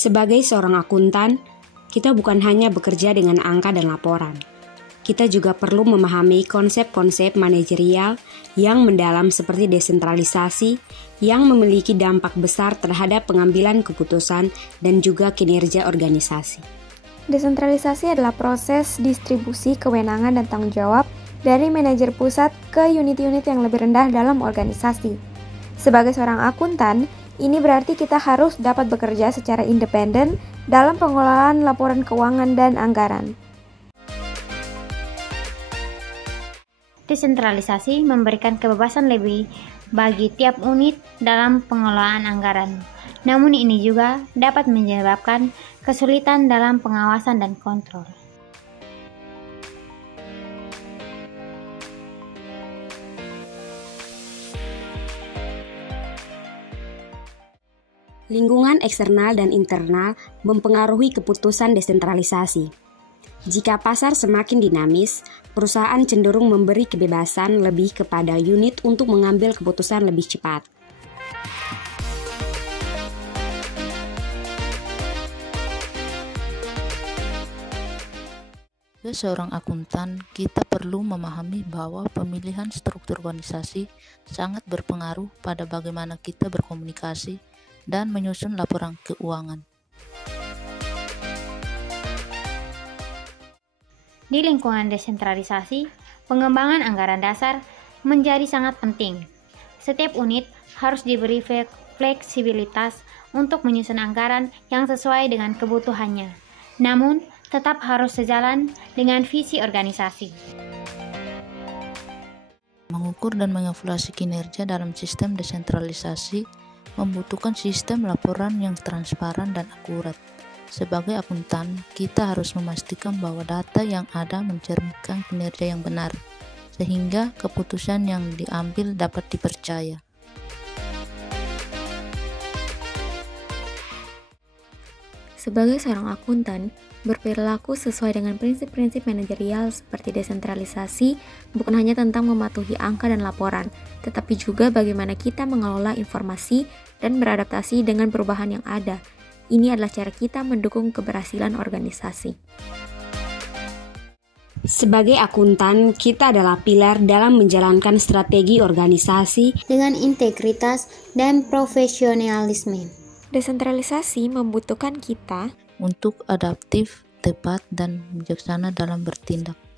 Sebagai seorang akuntan, kita bukan hanya bekerja dengan angka dan laporan. Kita juga perlu memahami konsep-konsep manajerial yang mendalam seperti desentralisasi yang memiliki dampak besar terhadap pengambilan keputusan dan juga kinerja organisasi. Desentralisasi adalah proses distribusi kewenangan dan tanggung jawab dari manajer pusat ke unit-unit yang lebih rendah dalam organisasi. Sebagai seorang akuntan, ini berarti kita harus dapat bekerja secara independen dalam pengelolaan laporan keuangan dan anggaran. Desentralisasi memberikan kebebasan lebih bagi tiap unit dalam pengelolaan anggaran. Namun ini juga dapat menyebabkan kesulitan dalam pengawasan dan kontrol. Lingkungan eksternal dan internal mempengaruhi keputusan desentralisasi. Jika pasar semakin dinamis, perusahaan cenderung memberi kebebasan lebih kepada unit untuk mengambil keputusan lebih cepat. Sebagai seorang akuntan, kita perlu memahami bahwa pemilihan struktur organisasi sangat berpengaruh pada bagaimana kita berkomunikasi dan menyusun laporan keuangan. Di lingkungan desentralisasi, pengembangan anggaran dasar menjadi sangat penting. Setiap unit harus diberi fleksibilitas untuk menyusun anggaran yang sesuai dengan kebutuhannya, namun tetap harus sejalan dengan visi organisasi. Mengukur dan mengevaluasi kinerja dalam sistem desentralisasi membutuhkan sistem laporan yang transparan dan akurat. Sebagai akuntan, kita harus memastikan bahwa data yang ada mencerminkan kinerja yang benar, sehingga keputusan yang diambil dapat dipercaya. Sebagai seorang akuntan, berperilaku sesuai dengan prinsip-prinsip manajerial seperti desentralisasi bukan hanya tentang mematuhi angka dan laporan, tetapi juga bagaimana kita mengelola informasi dan beradaptasi dengan perubahan yang ada. Ini adalah cara kita mendukung keberhasilan organisasi. Sebagai akuntan, kita adalah pilar dalam menjalankan strategi organisasi dengan integritas dan profesionalisme. Desentralisasi membutuhkan kita untuk adaptif, tepat, dan bijaksana dalam bertindak.